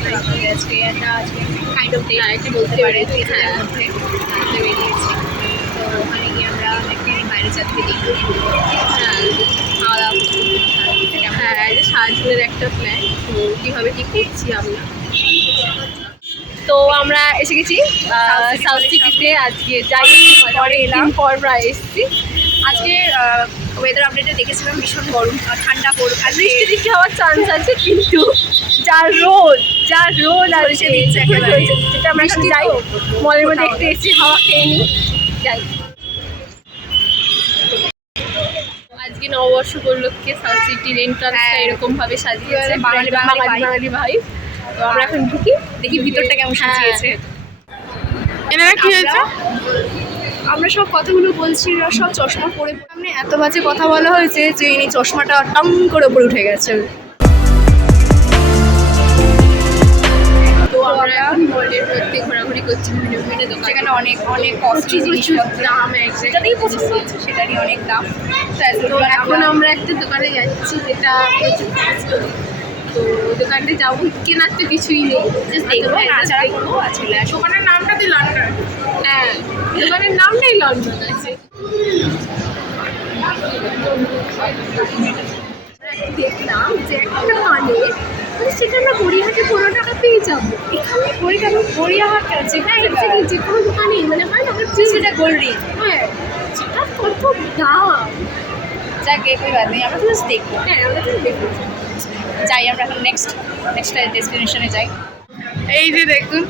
আমাদের আজকে একটা কাইন্ড অফ ডে একটু বলতে পারে মধ্যে বেরিয়েছি। তো ওখানে গিয়ে আমরা একটি বাইরে যাত্রী দিই, খাওয়া দাওয়া সাহায্যের একটা প্ল্যান। তো কীভাবে কী করছি আমরা, তো আমরা এসে গেছি সাউথ সিটিতে। আজকে যাই পরে এলাম, পর প্রায় এসেছি। আজকে ওয়েদার আপডেটে দেখেছিলাম ভীষণ গরম ঠান্ডা পড়বে, আর বৃষ্টি দিতে হওয়ার চান্স আছে, কিন্তু যা রোদ আছে যেটা আমরা এখন যাই মলের মধ্যে একটু এসেছি, হাওয়া খেয়ে নিই, যাই। আজকে নববর্ষ উপলক্ষে সাউথ সিটির এন্ট্রান্সটা এরকমভাবে সাজিয়েছে বাঙালি ভাই। তো আমরা এখন ঢুকি, দেখি ভিতরটা কেমন সাজিয়েছে। এনারা কি হয়েছে? আমরা সব কথাগুলো বলছি, সব চশমা পরে সামনে এত বাজে কথা বলা হয়েছে যে ইনি চশমাটা টং করে উপরে উঠে গেছে। তো আমরা এখন মলের মধ্যে ঘোরাঘুরি করছি, বিভিন্ন দোকান, সেখানে অনেক কস্টলি জিনিসপত্র দাম, সেটাতেই পছন্দ হচ্ছে, সেটারই অনেক দাম। তো এখন আমরা একটা দোকানে যাচ্ছি যেটা তো দোকানটা যাবো, কেনার তো কিছুই নেই, দোকানের নামটা দিয়ে লন্ডন। হ্যাঁ, দোকানের নামটাই লন্ডন আছে। দেখলাম যে একটা কানে, সেটা আমরা গড়িয়াহাটে 15 টাকা পেয়ে যাবো। এখানে গড়িয়াহাট আছে, হ্যাঁ যে কোনো দোকানে মানে হয় না, সেটা গোল্ডি, হ্যাঁ সেটা কত দাম। যাকে কই বাদ নেই, আমরা তো দেখবো। হ্যাঁ, আমরা তো দেখবো। যাই আমরা এখন নেক্সট ডেস্টিনেশনে যাই। এই যে দেখুন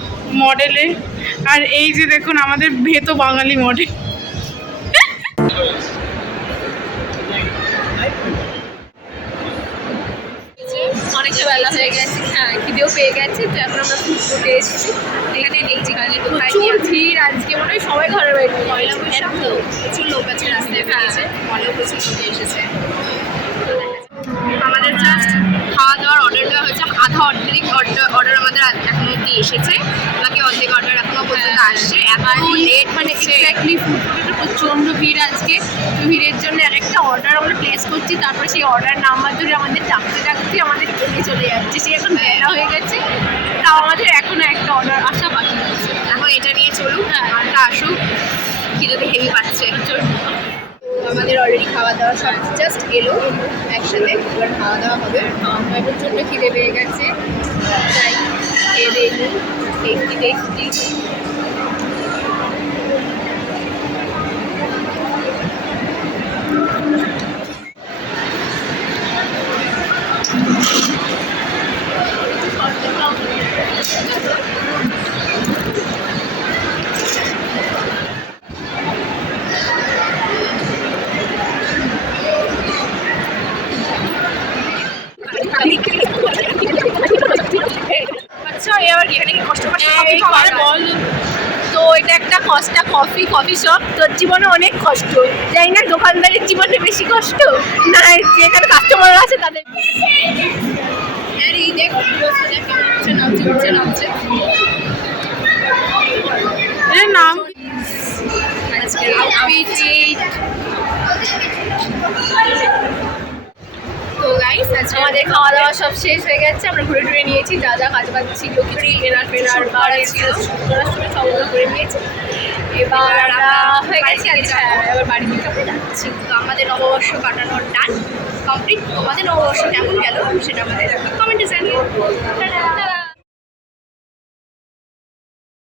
মডেলে, আর এই যে দেখুন আমাদের ভেতো বাঙালি মডেল। অনেকটা বেলা হয়ে গেছে, হ্যাঁ খিদেও পেয়ে গেছে। তো এখন আমরা ফুড কোর্টে এসেছি, এখানে দেখছি প্রচুর ভিড়। আজকে মনে হয় সবাই ঘরে বাইরে, পয়লা বৈশাখ তো প্রচুর লোক আছে রাস্তায়, বেরিয়েছে, মলেও প্রচুর লোক এসেছে। আমাদের জাস্ট খাওয়া দাওয়ার অর্ডার দেওয়া হয়েছে, আধা অর্ধেক অর্ডার আমাদের এখনো অব্দি এসেছে, বাকি অর্ধেক অর্ডার এখনো পর্যন্ত আসছে। এত লেট, মানে এক্স্যাক্টলি ফুড কোর্টে প্রচণ্ড ভিড় আজকে। ভিড়ের জন্য একটা অর্ডার আমরা প্লেস করছি, তারপর সেই অর্ডার নাম্বার ধরে আমাদের ডাকতে আমাদের ট্রেনে চলে যাচ্ছে। সে এখন বেলা হয়ে গেছে, তাও আমাদের এখনো একটা অর্ডার আসা বাকি আছে। এখন এটা নিয়ে চলুক, আরটা আসুক, খিদেতে হেভি পাচ্ছে। আমাদের অলরেডি খাওয়া দাওয়া সব জাস্ট এলো একসাথে, এবার খাওয়া দাওয়া হবে। প্রচণ্ড খিদে পেয়ে গেছে, তাই খেয়ে দেখি টেস্টি। আচ্ছা, এবার এখানে কি কষ্ট বল? তো এটা একটা কফি শপ। তোর জীবনে অনেক কষ্ট, জানি না দোকানদারের জীবনে বেশি কষ্ট না যেখানে কাস্টমার আছে তাদের। এই দেখ নামছে এর নাম তো গাইস, আজকে আমাদের খাওয়া দাওয়া সব শেষ হয়ে গেছে। আমরা ঘুরে টুরে নিয়েছি, যা কাজ বাজ ছিল, কিছু কেনার বার ছিল, সবগুলো করে নিয়েছি। এবার আমরা হয়ে গেছি, এবার বাড়ি থেকে আমরা যাচ্ছি। তো আমাদের নববর্ষ কাটানোর ডান কমপ্লিট। তোমাদের নববর্ষ কেমন গেল সেটা আমাদের কমেন্টে জানিও।